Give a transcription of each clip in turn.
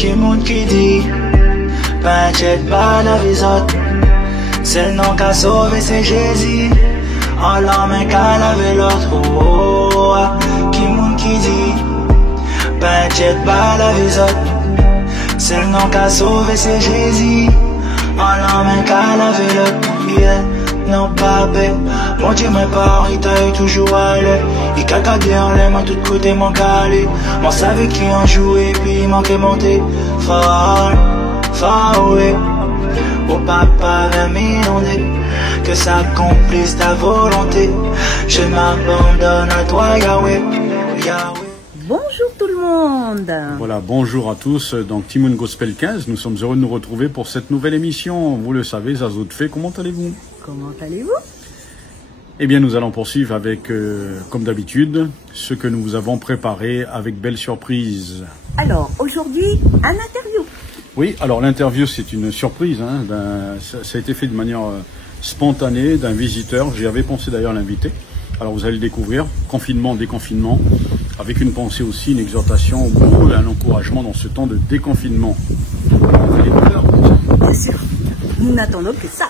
Qui moun qui dit pas jet pas la visite. C'est le nom qu'a sauvé c'est Jésus. En la main qu'a lavé l'autre. Oh, qui moun qui dit pas jet pas la visite. C'est le nom qu'a sauvé c'est Jésus. En la main qu'a lavé l'autre. Yeah. Non pas bête, mon Dieu m'a pas, il t'a eu toujours allé. Il caca derrière les mains, tout côté mon calé. Mon savait qui en jouait, puis il manquait monter. Far away. Au papa va m'inonder, que ça accomplisse ta volonté. Je m'abandonne à toi, Yahweh, Yahweh. Bonjour tout le monde. Voilà, bonjour à tous. Donc Timoun Gospel 15, nous sommes heureux de nous retrouver pour cette nouvelle émission. Vous le savez, Zazo de fait, comment allez-vous? Comment allez-vous? Eh bien, nous allons poursuivre avec, comme d'habitude, ce que nous vous avons préparé avec belle surprise. Alors, aujourd'hui, un interview. Oui, alors l'interview, c'est une surprise. Hein, ça a été fait de manière spontanée d'un visiteur. J'y avais pensé d'ailleurs l'inviter. Alors, vous allez le découvrir, confinement, déconfinement, avec une pensée aussi, une exhortation au bout et un encouragement dans ce temps de déconfinement. Vous avez peur? Bien sûr, nous n'attendons que ça.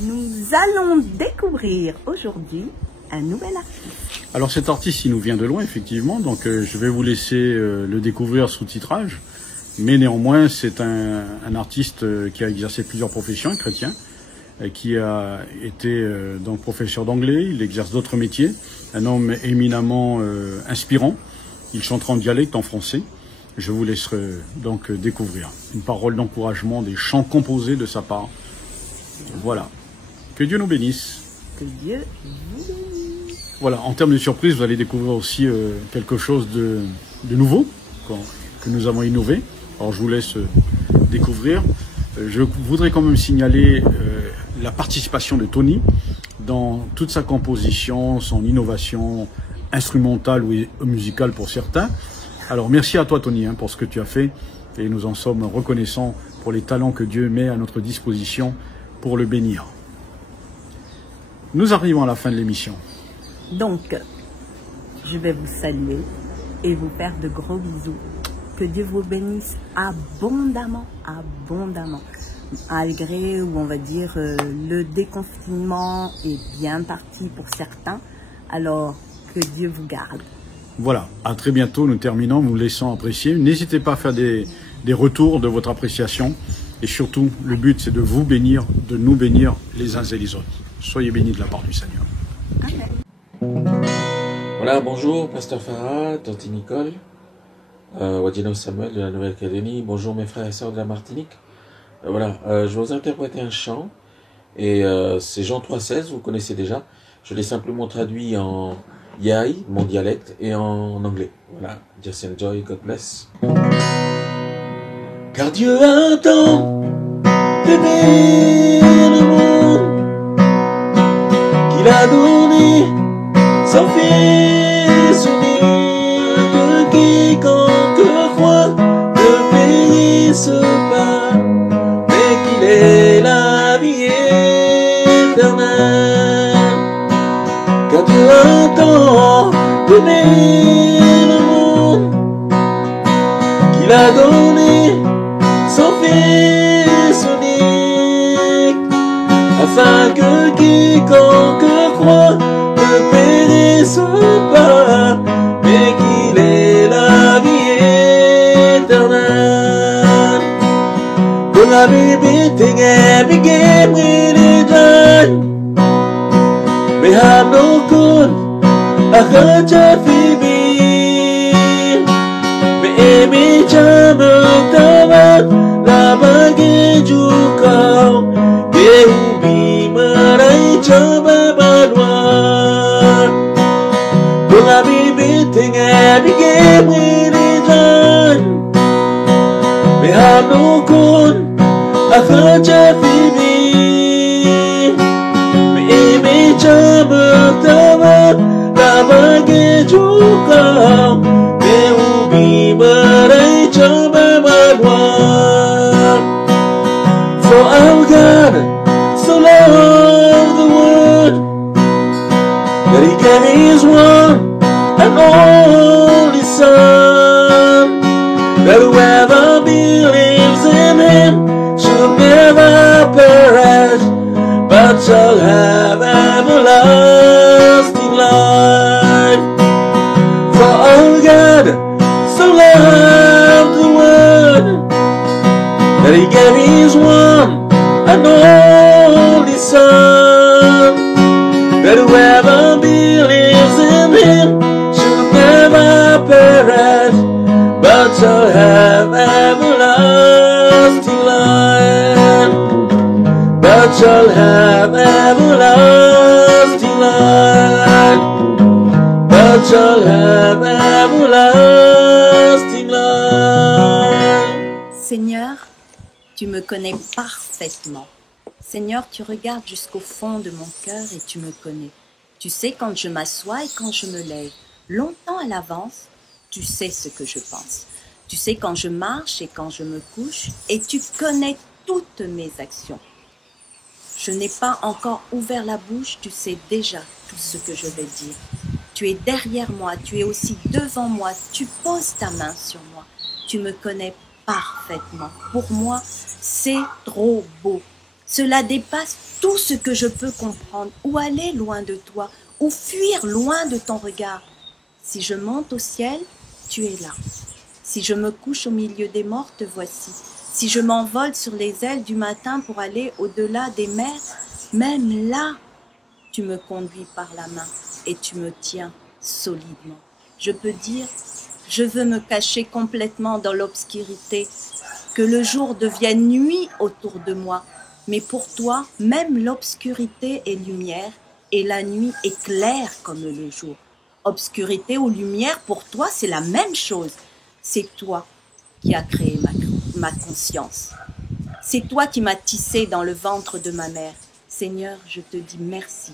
Nous allons découvrir aujourd'hui un nouvel artiste. Alors cet artiste, il nous vient de loin, effectivement, donc je vais vous laisser le découvrir sous titrage. Mais néanmoins, c'est un artiste qui a exercé plusieurs professions, chrétien, qui a été donc professeur d'anglais, il exerce d'autres métiers, un homme éminemment inspirant, il chantera en dialecte, en français. Je vous laisserai donc découvrir une parole d'encouragement, des chants composés de sa part. Voilà. Que Dieu nous bénisse. Que Dieu vous bénisse. Voilà, en termes de surprise, vous allez découvrir aussi quelque chose de nouveau que nous avons innové. Alors je vous laisse découvrir. Je voudrais quand même signaler la participation de Tony dans toute sa composition, son innovation instrumentale ou musicale pour certains. Alors merci à toi Tony pour ce que tu as fait et nous en sommes reconnaissants pour les talents que Dieu met à notre disposition pour le bénir. Nous arrivons à la fin de l'émission. Donc, je vais vous saluer et vous faire de gros bisous. Que Dieu vous bénisse abondamment, abondamment. Malgré, ou on va dire, le déconfinement est bien parti pour certains. Alors, que Dieu vous garde. Voilà, à très bientôt. Nous terminons, nous laissons apprécier. N'hésitez pas à faire des retours de votre appréciation. Et surtout, le but, c'est de vous bénir, de nous bénir les uns et les autres. Soyez bénis de la part du Seigneur. Amen. Voilà, bonjour, Pasteur Farah, Tante Nicole, Wadino Samuel de la Nouvelle-Calédonie. Bonjour mes frères et sœurs de la Martinique. Voilà, je vais vous interpréter un chant. Et c'est Jean 3,16, vous connaissez déjà. Je l'ai simplement traduit en Yai, mon dialecte, et en anglais. Voilà, just enjoy, God bless. Car Dieu a tant aimé le monde qu'il a donné son Fils unique, que quiconque croit ne périsse pas, mais qu'il ait la vie éternelle. Car Dieu a tant aimé le monde qu'il a donné son Fils unique, afin que quiconque croit ne périsse pas, mais qu'il ait la vie éternelle. Pour la Bible, t'es bien religion, mais have no good, a raja fibi, mais emi chama tawa la bagi jukau, ke ubi marai chama balwa. Pour la Bible, t'es bien religion, mais have no good, a raja fibi, mais emi chama tawa la bagi jukau, ke ubi marai chama balwa. For our God so loved the world that He gave His one and only Son, that whoever shall have everlasting life. For oh God so loved the world that he gave his one and only Son, that whoever believes in him should never perish, but shall have everlasting life. But shall have everlasting life. But shall have everlasting life. Seigneur, tu me connais parfaitement. Seigneur, tu regardes jusqu'au fond de mon cœur et tu me connais. Tu sais quand je m'assois et quand je me lève. Longtemps à l'avance, tu sais ce que je pense. Tu sais quand je marche et quand je me couche et tu connais toutes mes actions. Je n'ai pas encore ouvert la bouche, tu sais déjà tout ce que je vais dire. Tu es derrière moi, tu es aussi devant moi, tu poses ta main sur moi. Tu me connais parfaitement. Pour moi, c'est trop beau. Cela dépasse tout ce que je peux comprendre, ou aller loin de toi, ou fuir loin de ton regard. Si je monte au ciel, tu es là. Si je me couche au milieu des morts, te voici. Si je m'envole sur les ailes du matin pour aller au-delà des mers, même là, tu me conduis par la main et tu me tiens solidement. Je peux dire, je veux me cacher complètement dans l'obscurité, que le jour devienne nuit autour de moi. Mais pour toi, même l'obscurité est lumière et la nuit est claire comme le jour. Obscurité ou lumière, pour toi, c'est la même chose. C'est toi qui as créé ma conscience. C'est toi qui m'as tissé dans le ventre de ma mère. Seigneur, je te dis merci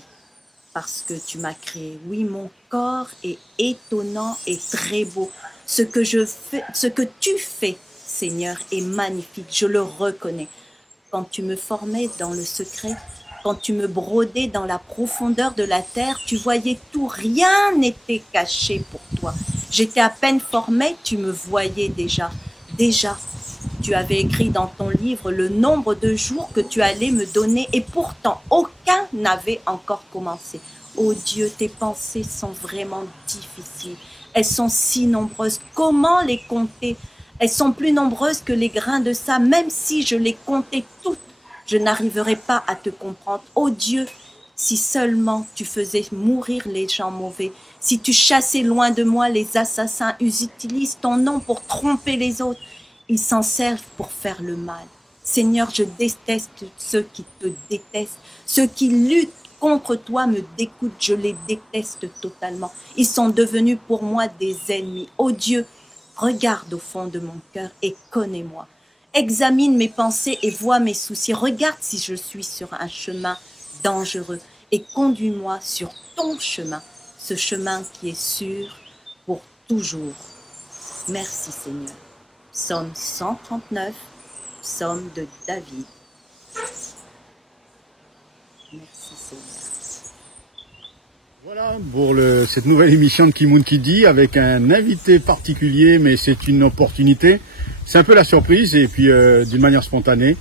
parce que tu m'as créé. Oui, mon corps est étonnant et très beau. Ce que tu fais, Seigneur, est magnifique. Je le reconnais. Quand tu me formais dans le secret, quand tu me brodais dans la profondeur de la terre, tu voyais tout, rien n'était caché pour toi. J'étais à peine formée, tu me voyais déjà. Déjà, tu avais écrit dans ton livre le nombre de jours que tu allais me donner et pourtant, aucun n'avait encore commencé. Oh Dieu, tes pensées sont vraiment difficiles. Elles sont si nombreuses. Comment les compter ? Elles sont plus nombreuses que les grains de sable. Même si je les comptais toutes, je n'arriverai pas à te comprendre. Oh Dieu, si seulement tu faisais mourir les gens mauvais, si tu chassais loin de moi les assassins, ils utilisent ton nom pour tromper les autres. Ils s'en servent pour faire le mal. Seigneur, je déteste ceux qui te détestent. Ceux qui luttent contre toi me dégoûtent. Je les déteste totalement. Ils sont devenus pour moi des ennemis. Oh Dieu, regarde au fond de mon cœur et connais-moi. Examine mes pensées et vois mes soucis. Regarde si je suis sur un chemin dangereux et conduis-moi sur ton chemin, ce chemin qui est sûr pour toujours. Merci Seigneur. Psaume 139, psaume de David. Merci Seigneur. Voilà pour cette nouvelle émission de Kimoun qui dit avec un invité particulier, mais c'est une opportunité. C'est un peu la surprise et puis d'une manière spontanée.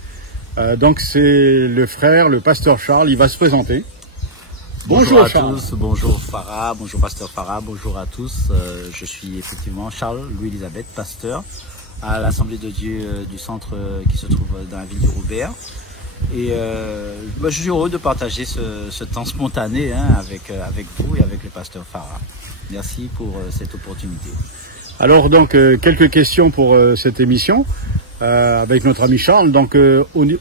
Donc c'est le frère, le pasteur Charles, il va se présenter. Bonjour à tous, bonjour Farah, bonjour pasteur Farah, bonjour à tous. Je suis effectivement Charles Louis-Elisabeth, pasteur à l'Assemblée de Dieu du centre qui se trouve dans la ville de Roubaix. Et je suis heureux de partager ce temps spontané avec vous et avec le pasteur Farah. Merci pour cette opportunité. Alors donc quelques questions pour cette émission avec notre ami Charles. Donc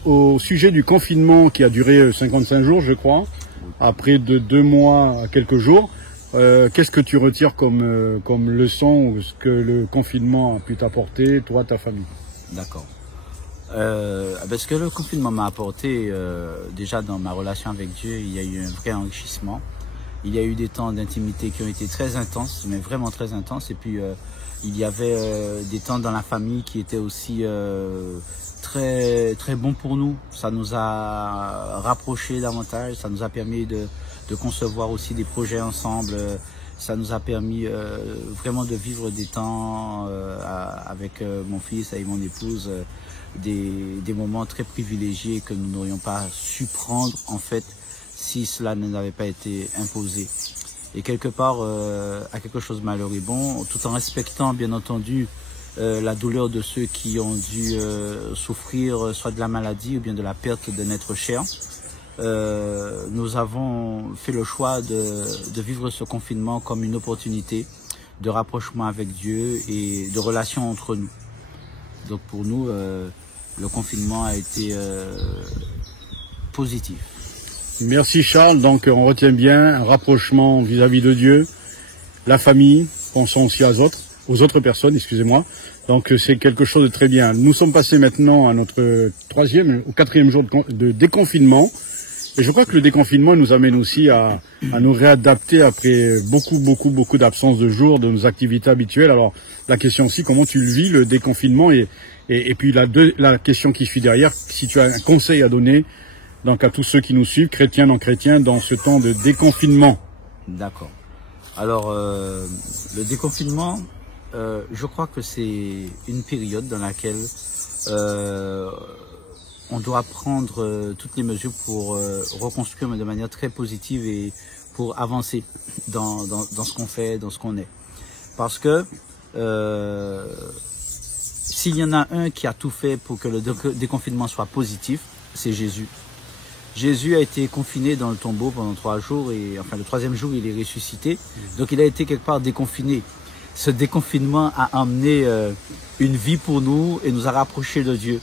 au sujet du confinement qui a duré 55 jours je crois, après de 2 mois à quelques jours, qu'est-ce que tu retires comme leçon ou ce que le confinement a pu t'apporter, toi, ta famille? D'accord. Ce que le confinement m'a apporté, déjà dans ma relation avec Dieu, il y a eu un vrai enrichissement. Il y a eu des temps d'intimité qui ont été très intenses, mais vraiment très intenses. Et puis il y avait des temps dans la famille qui étaient aussi très très bons pour nous. Ça nous a rapprochés davantage, ça nous a permis de concevoir aussi des projets ensemble. Ça nous a permis vraiment de vivre des temps avec mon fils et mon épouse, des moments très privilégiés que nous n'aurions pas su prendre en fait si cela n'avait pas été imposé. Et quelque part, à quelque chose de malheur et bon, tout en respectant bien entendu la douleur de ceux qui ont dû souffrir soit de la maladie ou bien de la perte d'un être cher. Nous avons fait le choix de vivre ce confinement comme une opportunité de rapprochement avec Dieu et de relation entre nous. Donc pour nous, le confinement a été positif. Merci Charles, donc on retient bien un rapprochement vis-à-vis de Dieu, la famille, pensons aussi aux autres personnes, excusez-moi. Donc c'est quelque chose de très bien. Nous sommes passés maintenant à notre quatrième jour de déconfinement. Et je crois que le déconfinement nous amène aussi à nous réadapter après beaucoup d'absence de jours de nos activités habituelles. Alors la question aussi, comment tu le vis, le déconfinement, et puis la question qui suit derrière, si tu as un conseil à donner donc à tous ceux qui nous suivent, chrétiens, non chrétiens, dans ce temps de déconfinement. D'accord. Alors le déconfinement, je crois que c'est une période dans laquelle on doit prendre toutes les mesures pour reconstruire, mais de manière très positive et pour avancer dans ce qu'on fait, dans ce qu'on est. Parce que s'il y en a un qui a tout fait pour que le déconfinement soit positif, c'est Jésus. Jésus a été confiné dans le tombeau pendant 3 jours et enfin le 3e jour il est ressuscité. Donc il a été quelque part déconfiné. Ce déconfinement a amené une vie pour nous et nous a rapprochés de Dieu.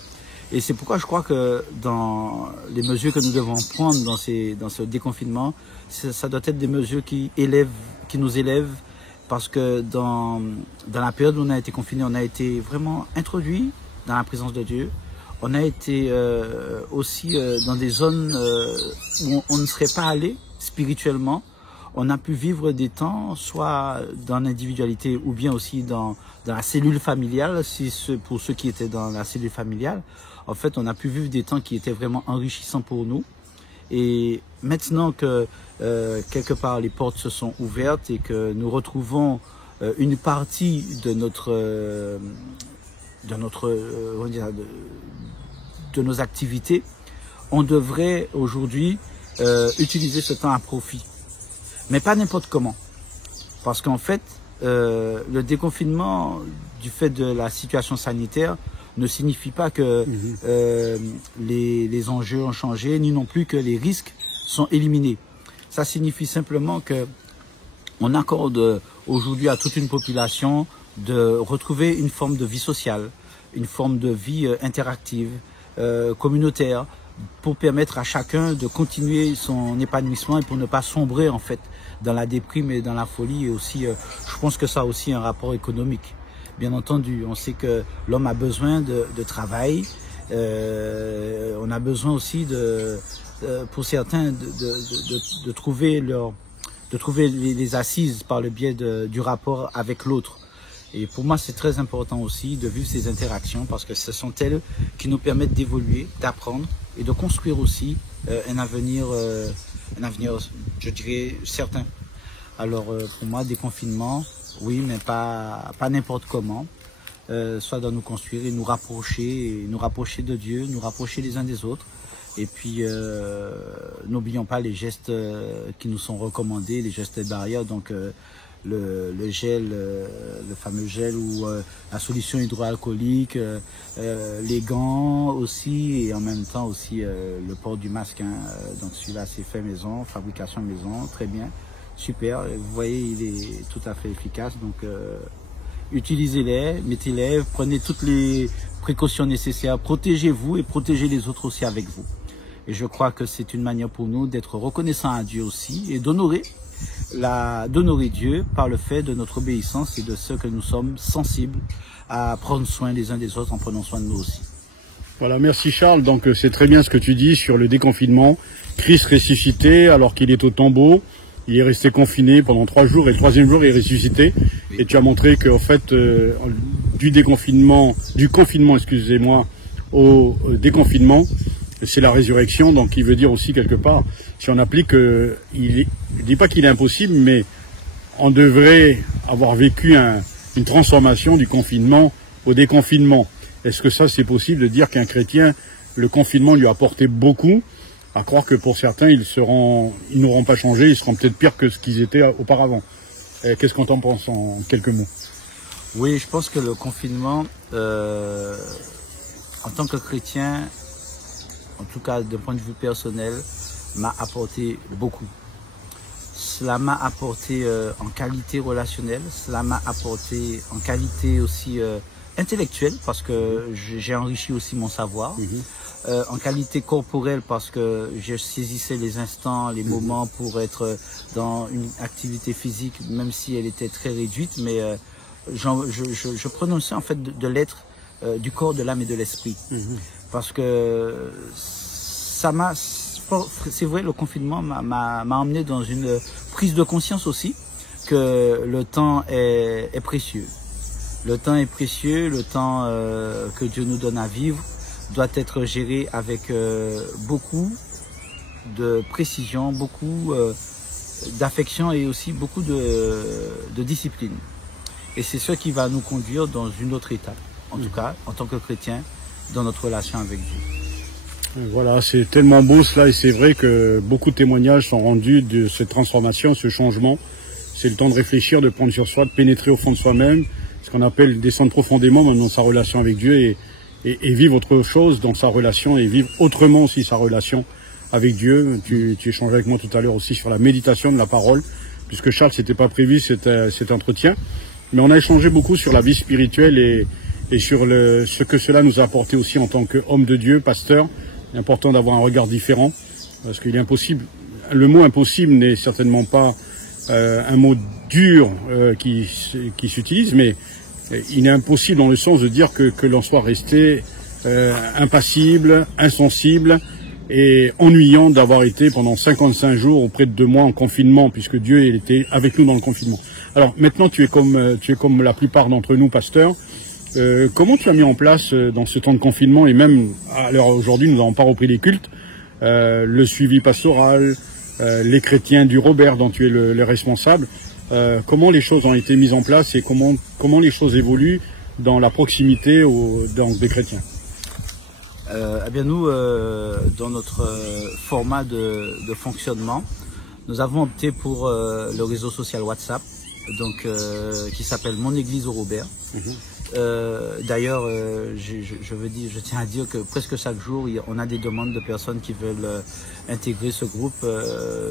Et c'est pourquoi je crois que dans les mesures que nous devons prendre dans ce déconfinement, ça doit être des mesures qui nous élèvent, parce que dans la période où on a été confiné, on a été vraiment introduit dans la présence de Dieu. On a été aussi dans des zones où on ne serait pas allé spirituellement. On a pu vivre des temps, soit dans l'individualité ou bien aussi dans la cellule familiale, pour ceux qui étaient dans la cellule familiale. En fait, on a pu vivre des temps qui étaient vraiment enrichissants pour nous. Et maintenant que quelque part les portes se sont ouvertes et que nous retrouvons une partie de nos activités, on devrait aujourd'hui utiliser ce temps à profit. Mais pas n'importe comment. Parce qu'en fait, le déconfinement, du fait de la situation sanitaire, ne signifie pas que les enjeux ont changé, ni non plus que les risques sont éliminés. Ça signifie simplement que on accorde aujourd'hui à toute une population de retrouver une forme de vie sociale, une forme de vie interactive, communautaire, pour permettre à chacun de continuer son épanouissement et pour ne pas sombrer en fait dans la déprime et dans la folie. Et aussi, je pense que ça a aussi un rapport économique. Bien entendu, on sait que l'homme a besoin de travail, on a besoin aussi pour certains de trouver les assises par le biais du rapport avec l'autre. Et pour moi, c'est très important aussi de vivre ces interactions parce que ce sont elles qui nous permettent d'évoluer, d'apprendre et de construire aussi un avenir, je dirais, certain. Alors, pour moi, déconfinement, oui, mais pas n'importe comment. Soit dans nous construire et nous rapprocher de Dieu, nous rapprocher les uns des autres. Et puis, n'oublions pas les gestes qui nous sont recommandés, les gestes barrières. Donc, le gel, le fameux gel ou la solution hydroalcoolique, les gants aussi, et en même temps aussi le port du masque. Donc celui-là c'est fait maison, fabrication maison, très bien, super. Vous voyez, il est tout à fait efficace. Donc utilisez-les, mettez-les, prenez toutes les précautions nécessaires, protégez-vous et protégez les autres aussi avec vous. Et je crois que c'est une manière pour nous d'être reconnaissants à Dieu aussi et d'honorer Dieu par le fait de notre obéissance et de ce que nous sommes sensibles à prendre soin les uns des autres en prenant soin de nous aussi. Voilà, merci Charles. Donc c'est très bien ce que tu dis sur le déconfinement. Christ ressuscité alors qu'il est au tombeau. Il est resté confiné pendant 3 jours et le 3e jour il est ressuscité. Oui. Et tu as montré qu'en fait du confinement, excusez-moi, au déconfinement, c'est la résurrection. Donc il veut dire aussi quelque part, si on applique, je ne dis pas qu'il est impossible, mais on devrait avoir vécu une transformation du confinement au déconfinement. Est-ce que ça c'est possible de dire qu'un chrétien, le confinement lui a apporté beaucoup à croire que pour certains, ils n'auront pas changé, ils seront peut-être pires que ce qu'ils étaient auparavant. Qu'est-ce qu'on t'en pense en quelques mots? Oui, je pense que le confinement, en tant que chrétien, en tout cas d'un point de vue personnel, m'a apporté beaucoup. Cela m'a apporté en qualité relationnelle, cela m'a apporté en qualité aussi intellectuelle, parce que j'ai enrichi aussi mon savoir, en qualité corporelle, parce que je saisissais les instants, les moments pour être dans une activité physique, même si elle était très réduite, mais je prononçais en fait de l'être, du corps, de l'âme et de l'esprit. Parce que ça m'a... C'est vrai, le confinement m'a emmené dans une prise de conscience aussi que le temps est précieux. Le temps est précieux, le temps que Dieu nous donne à vivre doit être géré avec beaucoup de précision, beaucoup d'affection et aussi beaucoup de discipline. Et c'est ce qui va nous conduire dans une autre étape, en tout cas, en tant que chrétien, dans notre relation avec Dieu. Voilà, c'est tellement beau cela, et c'est vrai que beaucoup de témoignages sont rendus de cette transformation, ce changement. C'est le temps de réfléchir, de prendre sur soi, de pénétrer au fond de soi-même, ce qu'on appelle descendre profondément même dans sa relation avec Dieu et vivre autre chose dans sa relation et vivre autrement aussi sa relation avec Dieu. Tu échangeais avec moi tout à l'heure aussi sur la méditation de la parole, puisque Charles, c'était pas prévu cet entretien, mais on a échangé beaucoup sur la vie spirituelle et sur ce que cela nous a apporté aussi en tant qu'homme de Dieu, pasteur. Il est important d'avoir un regard différent, parce qu'il est impossible, le mot impossible n'est certainement pas un mot dur qui s'utilise, mais il est impossible dans le sens de dire que l'on soit resté impassible, insensible et ennuyant d'avoir été pendant 55 jours ou près de 2 mois en confinement, puisque Dieu était avec nous dans le confinement. Alors maintenant, tu es comme la plupart d'entre nous, pasteurs. Comment tu as mis en place dans ce temps de confinement, et même à l'heure aujourd'hui, nous n'avons pas repris les cultes, le suivi pastoral, les chrétiens du Robert dont tu es le responsable, comment les choses ont été mises en place et comment les choses évoluent dans la proximité des chrétiens? Eh bien nous, dans notre format de fonctionnement, nous avons opté pour le réseau social WhatsApp, donc qui s'appelle Mon Église au Robert. D'ailleurs, je tiens à dire que presque chaque jour, on a des demandes de personnes qui veulent intégrer ce groupe,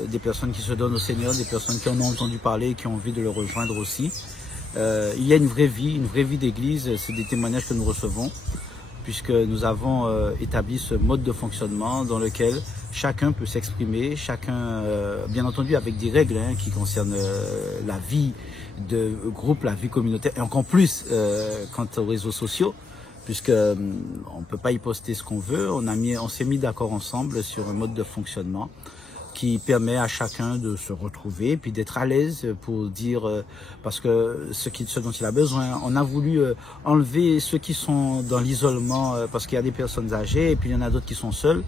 des personnes qui se donnent au Seigneur, des personnes qui en ont entendu parler et qui ont envie de le rejoindre aussi. Il y a une vraie vie d'église, c'est des témoignages que nous recevons, puisque nous avons établi ce mode de fonctionnement dans lequel chacun peut s'exprimer, chacun, bien entendu, avec des règles qui concernent la vie de groupe, la vie communautaire, et encore plus quant aux réseaux sociaux, puisque on peut pas y poster ce qu'on veut. On s'est mis d'accord ensemble sur un mode de fonctionnement qui permet à chacun de se retrouver, puis d'être à l'aise pour dire, parce que ce dont il a besoin. On a voulu enlever ceux qui sont dans l'isolement, parce qu'il y a des personnes âgées, et puis il y en a d'autres qui sont seuls.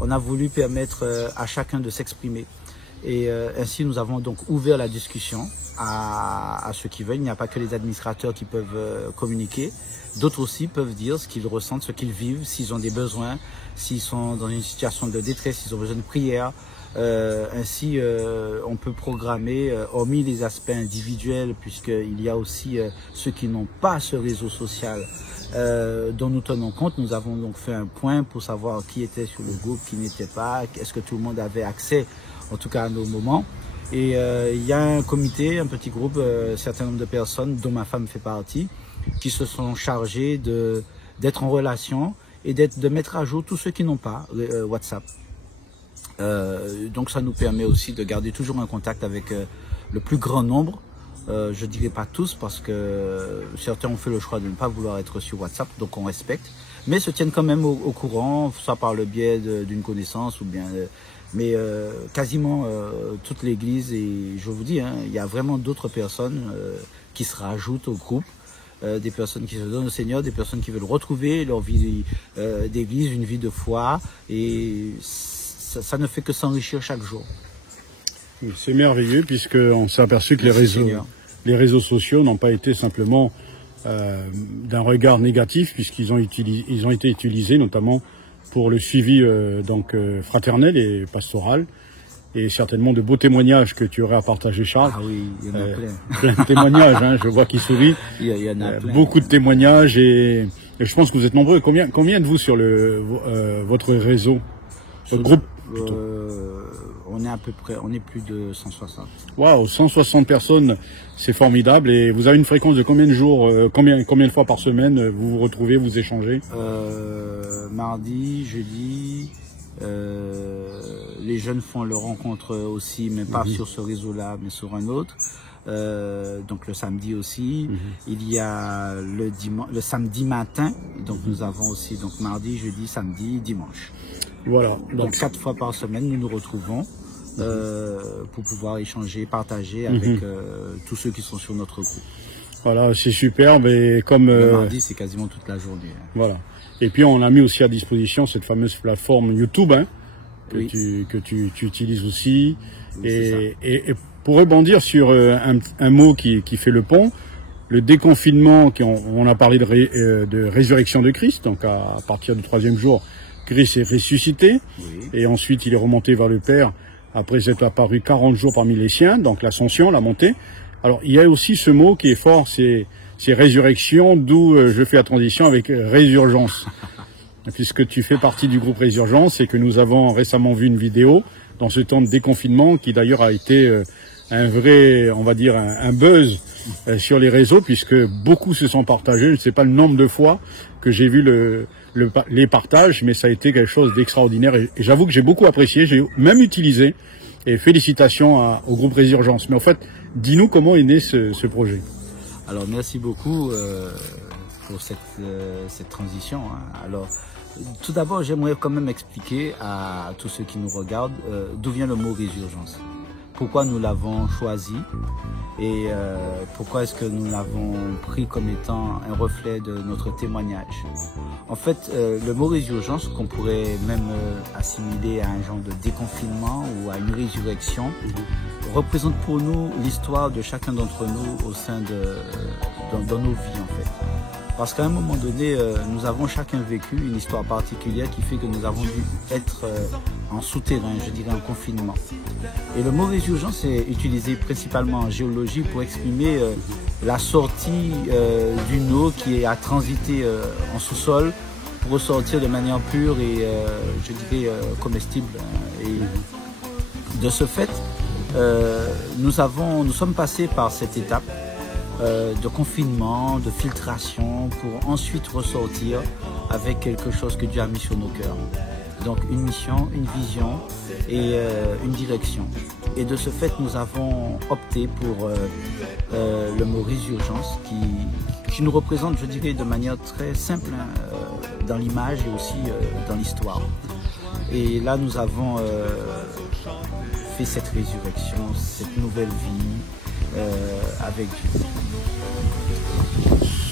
On a voulu permettre à chacun de s'exprimer. Et ainsi, nous avons donc ouvert la discussion à ceux qui veulent. Il n'y a pas que les administrateurs qui peuvent communiquer. D'autres aussi peuvent dire ce qu'ils ressentent, ce qu'ils vivent, s'ils ont des besoins, s'ils sont dans une situation de détresse, s'ils ont besoin de prière. Ainsi, on peut programmer, hormis les aspects individuels, puisqu'il y a aussi ceux qui n'ont pas ce réseau social dont nous tenons compte. Nous avons donc fait un point pour savoir qui était sur le groupe, qui n'était pas, est-ce que tout le monde avait accès, en tout cas à nos moments. Et il y a un comité, un petit groupe, un certain nombre de personnes, dont ma femme fait partie, qui se sont chargés d'être en relation et de mettre à jour tous ceux qui n'ont pas WhatsApp. Donc ça nous permet aussi de garder toujours un contact avec le plus grand nombre. Je dirais pas tous, parce que certains ont fait le choix de ne pas vouloir être sur WhatsApp, donc on respecte, mais se tiennent quand même au courant, soit par le biais d'une connaissance ou bien... mais quasiment toute l'église, et je vous dis, il y a vraiment d'autres personnes qui se rajoutent au groupe, des personnes qui se donnent au Seigneur, des personnes qui veulent retrouver leur vie d'église, une vie de foi, et ça ne fait que s'enrichir chaque jour. C'est merveilleux, puisqu'on s'est aperçu que les réseaux sociaux n'ont pas été simplement d'un regard négatif, puisqu'ils ont été utilisés notamment pour le suivi fraternel et pastoral. Et certainement de beaux témoignages que tu aurais à partager, Charles. Ah oui, il y en a plein. Plein de témoignages, hein, je vois qu'il sourit. Il y en a plein. Beaucoup de témoignages et je pense que vous êtes nombreux. Combien de vous sur votre réseau, votre groupe On est à peu près, on est plus de 160. Waouh, 160 personnes, c'est formidable. Et vous avez une fréquence de combien de jours, combien de fois par semaine vous vous retrouvez, vous échangez? Mardi, jeudi. Les jeunes font leur rencontre aussi, mais pas sur ce réseau-là, mais sur un autre. Donc le samedi aussi. Il y a le samedi matin. Donc nous avons aussi donc mardi, jeudi, samedi, dimanche. Voilà. Donc 4 fois par semaine, nous nous retrouvons pour pouvoir échanger, partager avec tous ceux qui sont sur notre groupe. Voilà, c'est superbe. Et comme le mardi, c'est quasiment toute la journée. Voilà. Et puis on a mis aussi à disposition cette fameuse plateforme YouTube que tu utilises aussi. Et pour rebondir sur un mot qui fait le pont, le déconfinement, on a parlé de résurrection de Christ, donc à partir du 3e jour, Christ est ressuscité, et ensuite il est remonté vers le Père, après s'être apparu 40 jours parmi les siens, donc l'ascension, la montée. Alors il y a aussi ce mot qui est fort, c'est résurrection, d'où je fais la transition avec résurgence. Puisque tu fais partie du groupe Résurgence et que nous avons récemment vu une vidéo dans ce temps de déconfinement qui d'ailleurs a été un vrai, on va dire, un buzz sur les réseaux, puisque beaucoup se sont partagés. Je ne sais pas le nombre de fois que j'ai vu les partages, mais ça a été quelque chose d'extraordinaire et j'avoue que j'ai beaucoup apprécié, j'ai même utilisé, et félicitations au groupe Résurgence. Mais en fait, dis-nous comment est né ce projet. Alors merci beaucoup pour cette transition. Alors tout d'abord, j'aimerais quand même expliquer à tous ceux qui nous regardent d'où vient le mot résurgence. Pourquoi nous l'avons choisi et pourquoi est-ce que nous l'avons pris comme étant un reflet de notre témoignage. En fait, le mot résurgence, qu'on pourrait même assimiler à un genre de déconfinement ou à une résurrection, représente pour nous l'histoire de chacun d'entre nous au sein dans nos vies en fait. Parce qu'à un moment donné, nous avons chacun vécu une histoire particulière qui fait que nous avons dû être en souterrain, je dirais en confinement. Et le mot résurgence est utilisé principalement en géologie pour exprimer la sortie d'une eau qui a transité en sous-sol pour ressortir de manière pure et je dirais comestible. Et de ce fait, nous sommes passés par cette étape de confinement, de filtration, pour ensuite ressortir avec quelque chose que Dieu a mis sur nos cœurs. Donc une mission, une vision et une direction. Et de ce fait, nous avons opté pour le mot résurgence qui nous représente, je dirais, de manière très simple dans l'image et aussi dans l'histoire. Et là, nous avons fait cette résurrection, cette nouvelle vie avec Dieu.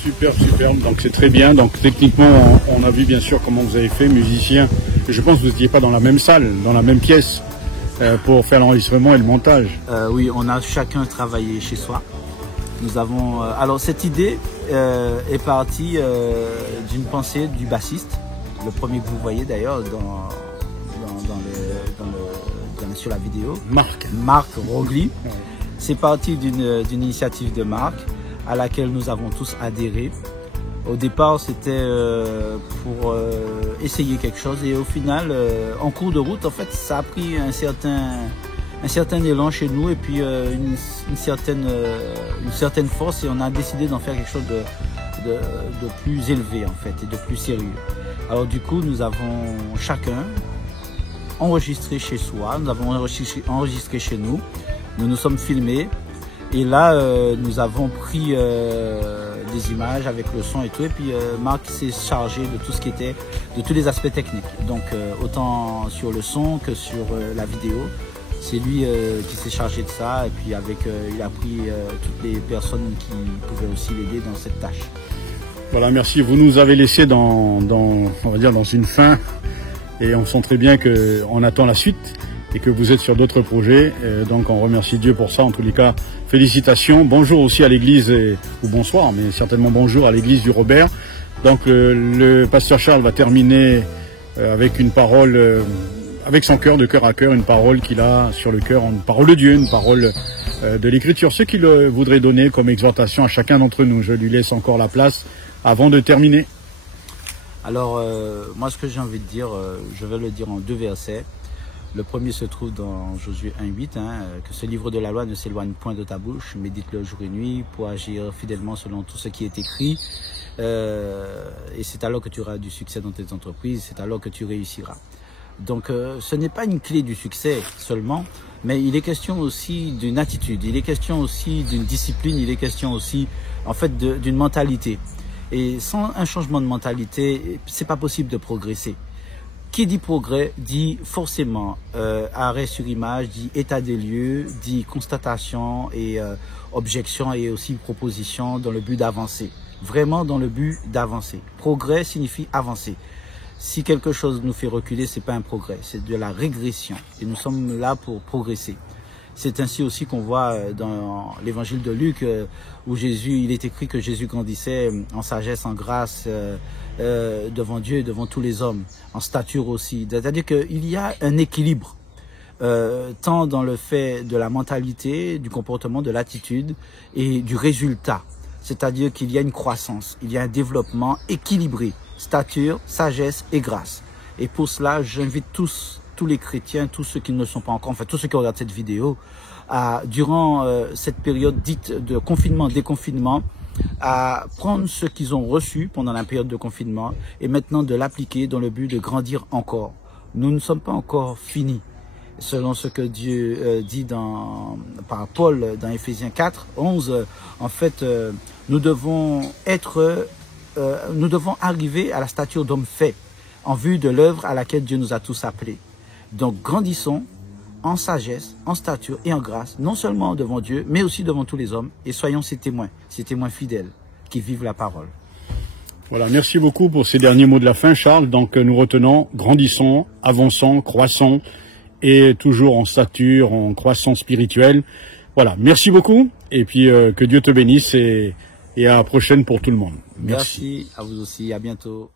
Superbe, donc c'est très bien. Donc techniquement, on a vu bien sûr comment vous avez fait, musiciens. Je pense que vous n'étiez pas dans la même salle, dans la même pièce pour faire l'enregistrement et le montage. Oui, on a chacun travaillé chez soi. Nous avons. Alors cette idée est partie d'une pensée du bassiste, le premier que vous voyez d'ailleurs sur la vidéo. Marc Rogli. Ouais. C'est parti d'une initiative de Marc à laquelle nous avons tous adhéré. Au départ, c'était pour essayer quelque chose et au final, en cours de route, en fait, ça a pris un certain élan chez nous et puis une certaine force et on a décidé d'en faire quelque chose de plus élevé en fait et de plus sérieux. Alors du coup, nous avons chacun enregistré chez soi, nous avons enregistré chez nous, nous nous sommes filmés. Et là, nous avons pris des images avec le son et tout. Et puis, Marc s'est chargé de tout ce qui était, de tous les aspects techniques. Donc, autant sur le son que sur la vidéo. C'est lui qui s'est chargé de ça. Et puis, il a pris toutes les personnes qui pouvaient aussi l'aider dans cette tâche. Voilà, merci. Vous nous avez laissé on va dire, dans une fin. Et on sent très bien qu'on attend la suite. Et que vous êtes sur d'autres projets, donc on remercie Dieu pour ça. En tous les cas, félicitations. Bonjour aussi à l'église, ou bonsoir, mais certainement bonjour à l'église du Robert. Donc le pasteur Charles va terminer avec une parole, avec son cœur, de cœur à cœur, une parole qu'il a sur le cœur, une parole de Dieu, une parole de l'Écriture. Ce qu'il voudrait donner comme exhortation à chacun d'entre nous. Je lui laisse encore la place avant de terminer. Alors, moi, ce que j'ai envie de dire, je vais le dire en 2 versets. Le premier se trouve dans Josué 1,8, que ce livre de la loi ne s'éloigne point de ta bouche, médite-le jour et nuit pour agir fidèlement selon tout ce qui est écrit. Et c'est alors que tu auras du succès dans tes entreprises, c'est alors que tu réussiras. Donc, ce n'est pas une clé du succès seulement, mais il est question aussi d'une attitude, il est question aussi d'une discipline, il est question aussi, en fait, d'une mentalité. Et sans un changement de mentalité, c'est pas possible de progresser. Qui dit progrès dit forcément arrêt sur image, dit état des lieux, dit constatation et objection et aussi proposition dans le but d'avancer. Vraiment dans le but d'avancer. Progrès signifie avancer. Si quelque chose nous fait reculer, c'est pas un progrès, c'est de la régression. Et nous sommes là pour progresser. C'est ainsi aussi qu'on voit dans l'évangile de Luc où Jésus, il est écrit que Jésus grandissait en sagesse, en grâce devant Dieu et devant tous les hommes, en stature aussi. C'est-à-dire qu'il y a un équilibre tant dans le fait de la mentalité, du comportement, de l'attitude et du résultat. C'est-à-dire qu'il y a une croissance, il y a un développement équilibré, stature, sagesse et grâce. Et pour cela, j'invite tous les chrétiens, tous ceux qui ne le sont pas encore, enfin tous ceux qui regardent cette vidéo, durant cette période dite de confinement, déconfinement, à prendre ce qu'ils ont reçu pendant la période de confinement et maintenant de l'appliquer dans le but de grandir encore. Nous ne sommes pas encore finis. Selon ce que Dieu dit par Paul dans Éphésiens 4, 11, en fait, nous devons arriver à la stature d'homme fait en vue de l'œuvre à laquelle Dieu nous a tous appelés. Donc grandissons en sagesse, en stature et en grâce, non seulement devant Dieu, mais aussi devant tous les hommes, et soyons ces témoins fidèles qui vivent la parole. Voilà, merci beaucoup pour ces derniers mots de la fin, Charles. Donc nous retenons, grandissons, avançons, croissons, et toujours en stature, en croissance spirituelle. Voilà, merci beaucoup, et puis que Dieu te bénisse, et à la prochaine pour tout le monde. Merci à vous aussi, à bientôt.